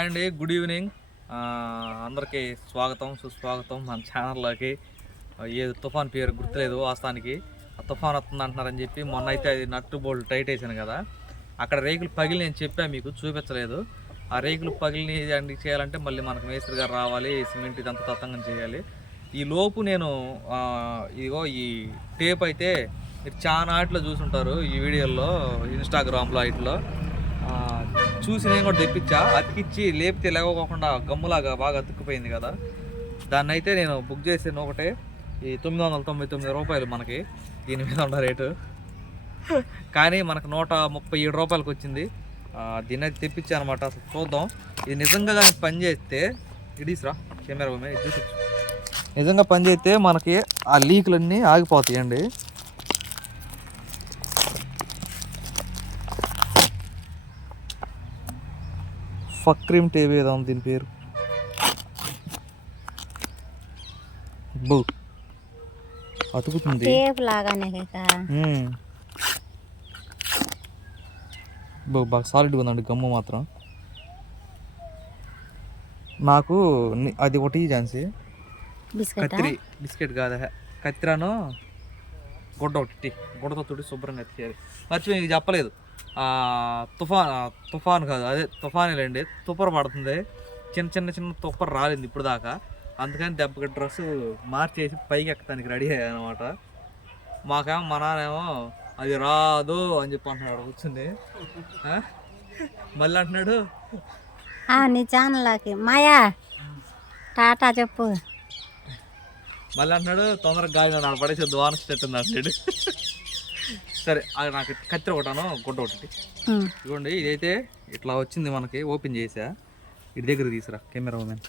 Hi అండి good evening. అందరికీ స్వాగతం సుస్వాగతం మన ఛానల్లోకి. ఏ తుఫాన్ పేరు గుర్తులేదు వాస్తవానికి. ఆ తుఫాన్ వస్తుంది అంటున్నారని చెప్పి మొన్న అయితే అది నట్టు బోల్డ్ టైట్ వేసాను కదా. అక్కడ రేకులు పగిలి నేను చెప్పాను మీకు చూపించలేదు. ఆ రేకులు పగిలిని అండి చేయాలంటే మళ్ళీ మనకు మేస్త్రి గారు రావాలి సిమెంట్ ఇదంతా తత్తంగా చేయాలి. ఈ లోపు నేను ఇదిగో ఈ టేప్ అయితే మీరు చాలా ఆటలో చూసుంటారు ఈ వీడియోల్లో ఇన్స్టాగ్రామ్లో వాటిలో చూసి నేను కూడా తెప్పించా. అతికిచ్చి లేపితే లేవకోకుండా గమ్ములాగా బాగా అతుక్కుపోయింది కదా. దాన్ని అయితే నేను బుక్ చేసాను ఒకటే. ఈ తొమ్మిది వందల తొంభై తొమ్మిది రూపాయలు మనకి. దీని మీద ఉన్న రేటు. కానీ మనకు నూట ముప్పై ఏడు రూపాయలకి వచ్చింది. దీన్ని అయితే తెప్పించా అనమాట అసలు చూద్దాం. ఇది నిజంగా కానీ పని చేస్తే ఇడీస్రా కెమెరా మీద చూసి నిజంగా పని చేస్తే మనకి ఆ లీకులన్నీ ఆగిపోతాయండి. ఫక్రీమ్ టీవీ ఏదో ఉంది దీని పేరు. బో అతుకుతుంది. బో బాగా సాలిడ్గా ఉందండి గమ్ము మాత్రం. నాకు అది ఒకటి ఝాన్సీ. బిస్కెట్? కత్తిరి. బిస్కెట్ కాదా. కత్తిరాను. గుడ్డ ఒకటి గుడ్డతో తుడి శుభ్రంగా ఎత్తికేయాలి మర్చిపోయి చెప్పలేదు. తుఫాన్ ఆ, తుఫాన్ కాదు అదే తుఫానేలేండి తుప్పర పడుతుంది. చిన్న చిన్న చిన్న తుప్పర రాలింది ఇప్పుడు దాకా. అందుకని దెబ్బకి డ్రెస్ మార్చేసి పైకి ఎక్కడానికి రెడీ అయ్యాను అనమాట మాకేమో మా నాన్నేమో అది రాదు అని చెప్పి అంటున్నాడు కూర్చుంది? మళ్ళీ అంటున్నాడు నీ ఛానల్లోకి. మాయా టాటా చెప్పు. మళ్ళీ అంటున్నాడు తొందరగా గాలి నన్ను పడేసి ద్వారం స్టెట్ అంటున్నాడు. సరే అది నాకు కత్తిరి ఒకటాను గుడ్డ ఒకటి. ఇదిగోండి ఇదైతే ఇట్లా వచ్చింది మనకి ఓపెన్ చేసా. ఇటు దగ్గర తీసురా కెమెరా ఉమెన్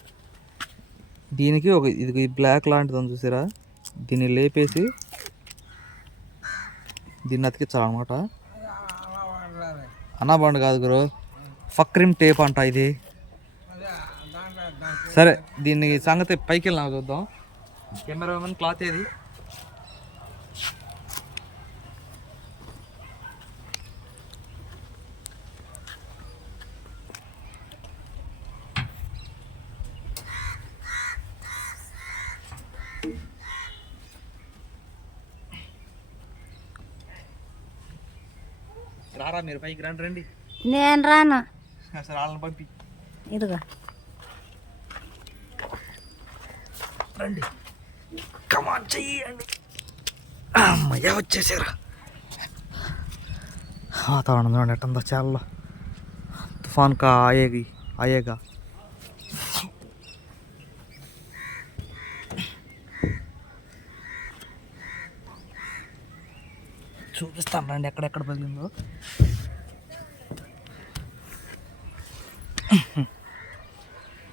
దీనికి ఒక ఇది బ్లాక్ లాంటిది ఉంది చూసారా? దీన్ని లేపేసి దీన్ని అతికించాలన్నమాట. అనాబండ్ కాదు గురు ఫక్రిమ్ టేప్ అంట ఇది. సరే దీన్ని సంగతి పైకి వెళ్ళినా చూద్దాం. కెమెరా ఉమెన్ క్లాత్ ఏది? రారా మీరు పైకి రండి రండి. నేను రాను. సరే వాళ్ళని పంపి. ఇదిగో. రండి. కమాన్ చెయ్యండి అమ్మయ్య వచ్చేసారా. వాతావరణం చూడండి ఎట్టందో చాలా తుఫాన్ కా ఆయేగి ఆయేగా. చూపిస్తాను రండి ఎక్కడెక్కడ పగిలిందో.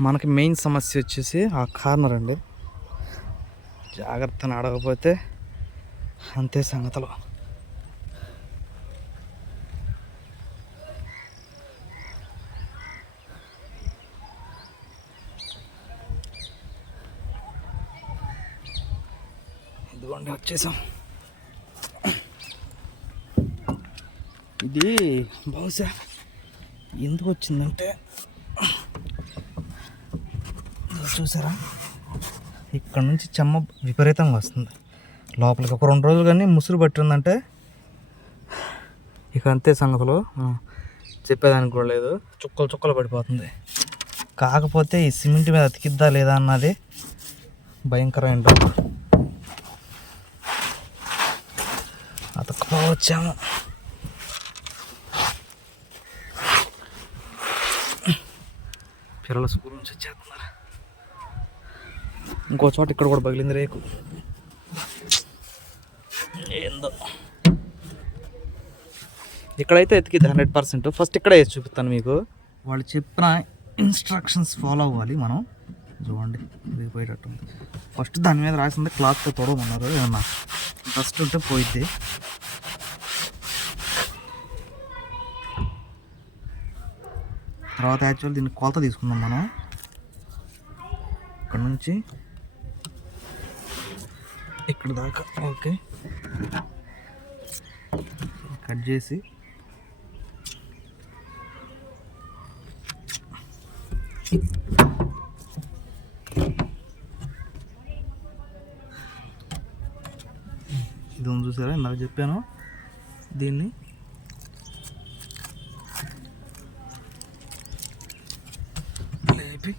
మనకి మెయిన్ సమస్య వచ్చేసి ఆ కార్నర్ అండి. జాగ్రత్తను అడగకపోతే అంతే సంగతులు. ఇదిగోండి వచ్చేసాం. ఇది బహుశా ఎందుకు వచ్చిందంటే చూసారా? ఇక్కడ నుంచి చెమ్మ విపరీతంగా వస్తుంది. లోపలికి ఒక రెండు రోజులు కానీ ముసురు పట్టిందంటే ఇక అంతే సంగతులు. చెప్పేదానికి కూడా లేదు. చుక్కలు చుక్కలు పడిపోతుంది. కాకపోతే ఈ సిమెంట్ మీద అతికిద్దా లేదా అన్నది భయంకరమైన అతకపోవచ్చాము పిల్లల స్కూల్ నుంచి వచ్చేస్తున్నారు. ఇంకో చోట ఇక్కడ కూడా పగిలింది రేకు. ఏందో. ఇక్కడైతే ఎతికిద్ది హండ్రెడ్ పర్సెంట్. ఫస్ట్ ఇక్కడే వేసి చూపిస్తాను మీకు. వాళ్ళు చెప్పిన ఇన్స్ట్రక్షన్స్ ఫాలో అవ్వాలి మనం. చూడండి ఇది పోయేటట్టుంది ఫస్ట్ దాని మీద రాసింది క్లాత్తో తొడవమన్నారు ఏమన్నా ఫస్ట్ ఉంటే పోయిద్ది. తర్వాత యాక్చువల్ దీన్ని కొలత తీసుకుందాం మనం. ఇక్కడ నుంచి ఇక్కడ దాకా. ఓకే. కట్ చేసి ఇది చూసారా? ఇందాక చెప్పాను. దీన్ని లేపి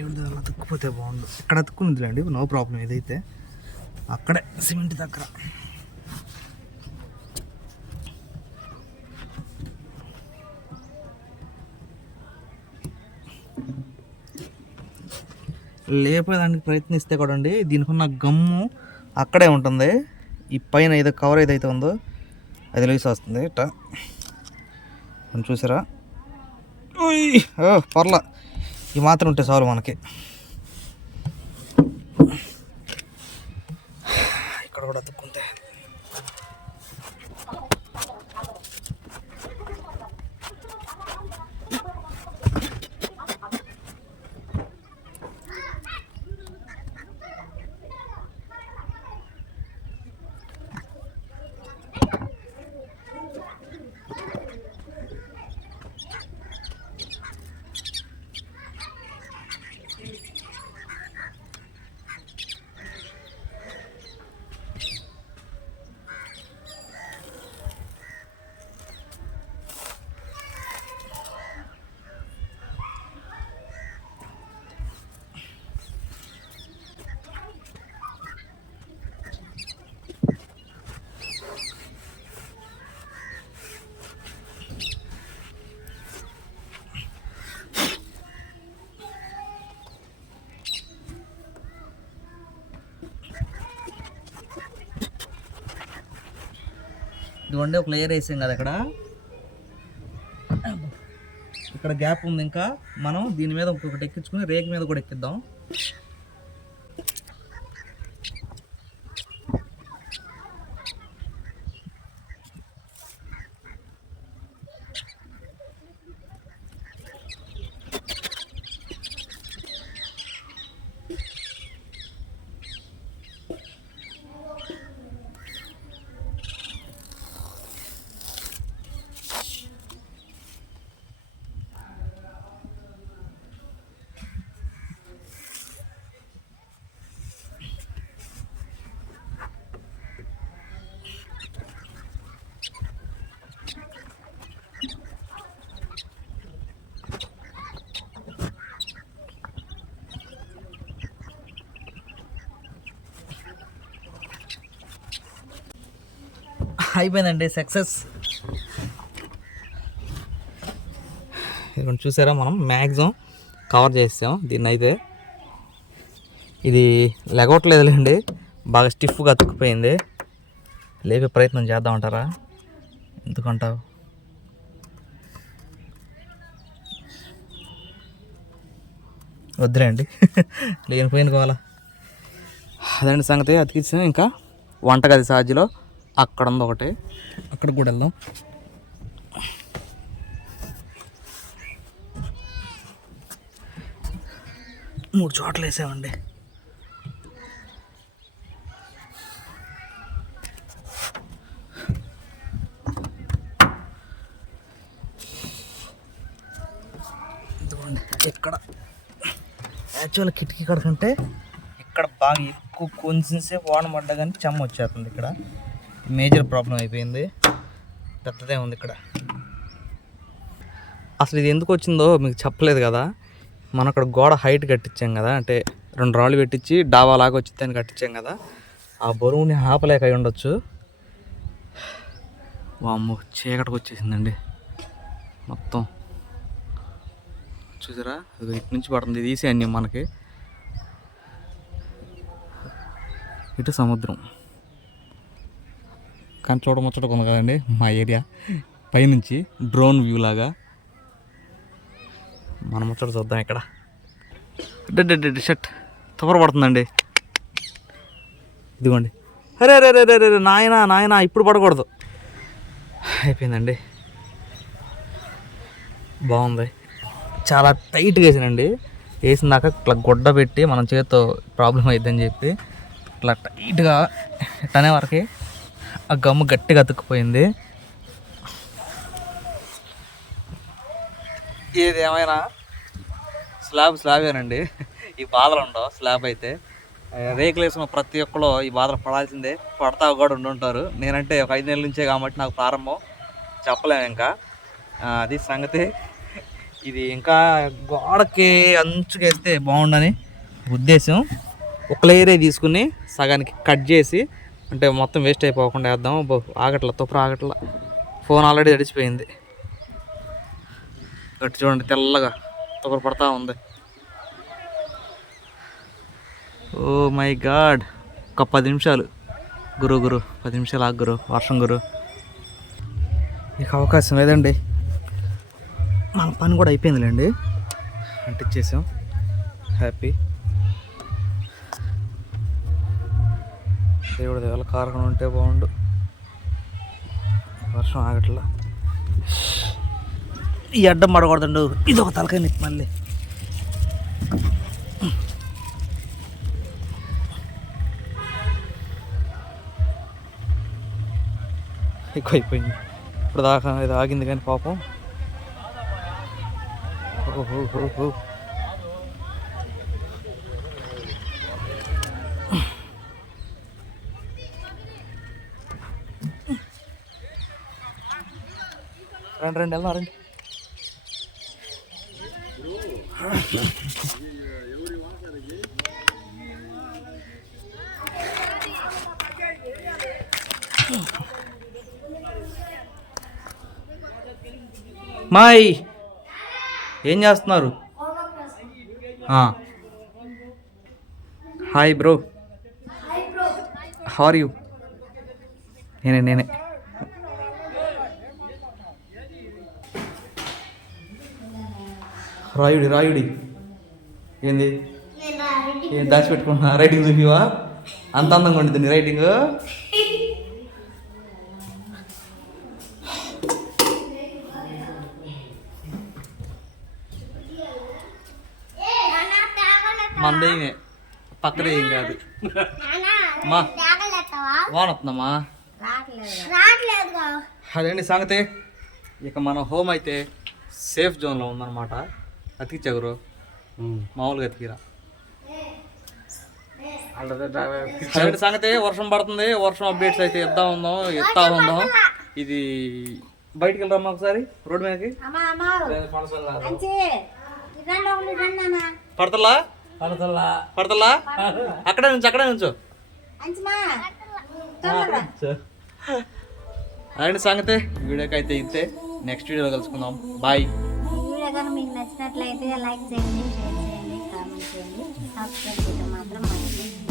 దేవుడి అలా అతుక్కుపోతే బాగుండు. ఇక్కడ అతుక్కుందిలేండి నో ప్రాబ్లం ఏదైతే. అక్కడే సిమెంట్ దగ్గర. లేపేదానికి ప్రయత్నిస్తే కూడా అండి దీనికి ఉన్న గమ్ము అక్కడే ఉంటుంది. ఈ పైన ఏదో కవర్ ఏదైతే ఉందో అది లేసి వస్తుంది ఇట్ట. చూసారా? ఉయ్, పర్లా. ఈ మాత్రం ఉంటే చాలు మనకి. ఇక్కడ కూడా ఇదిగోండి ఒక లేయర్ వేసాం కదా ఇక్కడ ఇక్కడ గ్యాప్ ఉంది ఇంకా. మనం దీని మీద ఇంకొకటి ఎక్కించుకుని రేక్ మీద కూడా ఎక్కిద్దాం. అయిపోయిందండి సక్సెస్ ఇదిగోండి చూసారా మనం? మ్యాక్సిమం కవర్ చేసాం దీన్ని అయితే ఇది లెగవట్లేదులేండి బాగా స్టిఫ్గా అతుక్కుపోయింది. లేపే ప్రయత్నం చేద్దామంటారా ఎందుకంటావు వద్దులేండి లేనిపోయింది కావాలా అదండి సంగతి అతికిచ్చాం ఇంకా. వంటగది సాధ్యలో అక్కడ ఉంది ఒకటి. అక్కడ కూడా వెళ్దాం. మూడు చోట్ల వేసామండి. ఇక్కడ. యాక్చువల్ కిటికీ కడకంటే ఇక్కడ బాగా ఎక్కువ కొంచెం సేపు వాన పడ్డా కానీ చెమ్మ వచ్చేస్తుంది ఇక్కడ. మేజర్ ప్రాబ్లం అయిపోయింది. పెద్దదే ఉంది ఇక్కడ. అసలు ఇది ఎందుకు వచ్చిందో మీకు చెప్పలేదు కదా. మనం అక్కడ గోడ హైట్ కట్టించాం కదా. అంటే రెండు రాళ్ళు పెట్టించి డాబా లాగా వచ్చిందని కట్టించాం కదా. ఆ బరువుని ఆపలేక అయి ఉండొచ్చు. వామ్మో చీకటికి వచ్చేసిందండి. మొత్తం. చూసారా? అది ఇటు నుంచి పడుతుంది. తీసేయండి మనకి. ఇటు సముద్రం. కానీ చూడ ముచ్చటగా ఉంది కదండి మా ఏరియా. పైనుంచి డ్రోన్ వ్యూ లాగా. మన ముచ్చట చూద్దాం ఇక్కడ. డెడ్ షర్ట్ తుపర పడుతుందండి. ఇదిగోండి. అరే అరే అరే అరే నాయన నాయన ఇప్పుడు పడకూడదు. అయిపోయిందండి. బాగుంది. చాలా టైట్గా వేసానండి వేసినాక ఇట్లా గుడ్డ పెట్టి మనం చేతితో ప్రాబ్లం అయిద్దని చెప్పి ఇట్లా టైట్గా ఇట్టనే వరకు ఆ గమ్ము గట్టిగా అతుక్కుపోయింది. ఇది ఏమైనా స్లాబ్ స్లాబేనండి ఈ బాధలు ఉండవు స్లాబ్ అయితే. రేకులు వేసిన ప్రతి ఒక్కరు ఈ బాధలు పడాల్సిందే. పడతా కూడా ఉండుంటారు నేనంటే ఒక ఐదు నెలల నుంచే కాబట్టి నాకు ప్రారంభం. చెప్పలేము ఇంకా. అది సంగతి. ఇది ఇంకా గోడకి అంచుకేస్తే బాగుండని ఉద్దేశం. ఒక లేయరే తీసుకుని సగానికి కట్ చేసి అంటే మొత్తం వేస్ట్ అయిపోకుండా వేద్దాం. ఆగట్ల తుప్పు ఆగట్ల. ఫోన్ ఆల్రెడీ తడిచిపోయింది గట్టి చూడండి తెల్లగా తుప్పరు పడతా ఉంది. ఓ మై గాడ్ ఒక పది నిమిషాలు. గురు గురు పది నిమిషాలు ఆగు గురు వర్షం గురు. ఇక అవకాశం లేదండి మన పని కూడా అయిపోయిందిలేండి. అంటిచ్చేసాం హ్యాపీ దేవుడి దేవాల కారణం ఉంటే బాగుండు. వర్షం ఆగట్లా. ఈ అడ్డం పడకూడదండు. ఇది ఒక తలకాయ నీకు మళ్ళీ. ఎక్కువ అయిపోయింది ఇప్పుడు దాకా ఇది ఆగింది కానీ పాపం. ఓహో. రండి రండి వెళ్దాం రండి. మాయ్ ఏం చేస్తున్నారు. Hi bro. How are you? నేనే నేనే. రాయుడి రాయుడి. ఏంది? ఏం దాచిపెట్టుకున్నా రైటింగ్ చూపివా? అంత అందంగా ఉండిద్ది నీ రైటింగ్ మందేమే పక్కనే ఏం కాదు. మా. అదేంటి సంగతి? ఇక మన హోమ్ అయితే సేఫ్ జోన్లో ఉందన్నమాట. అతికిచ్చా గురు. మామూలుగా అతికిరా. సంగతి? వర్షం పడుతుంది వర్షం అప్డేట్స్ అయితే ఇద్దా ఉందాం ఇస్తా ఉందాం. ఇది బయటికి వెళ్దామా ఒకసారి రోడ్డు మీదకి. పడతలా పడతలా అక్కడే నుంచి అక్కడే నుంచో అదండి సంగతి? వీడియోకి అయితే ఇంతే. నెక్స్ట్ వీడియోలో కలుసుకుందాం. బాయ్ వీడియో కనుక మీకు నచ్చినట్లయితే లైక్ చేయండి షేర్ చేయండి కామెంట్ చేయండి. సబ్స్క్రైబ్ చేయడం మాత్రం మర్చిపోకండి.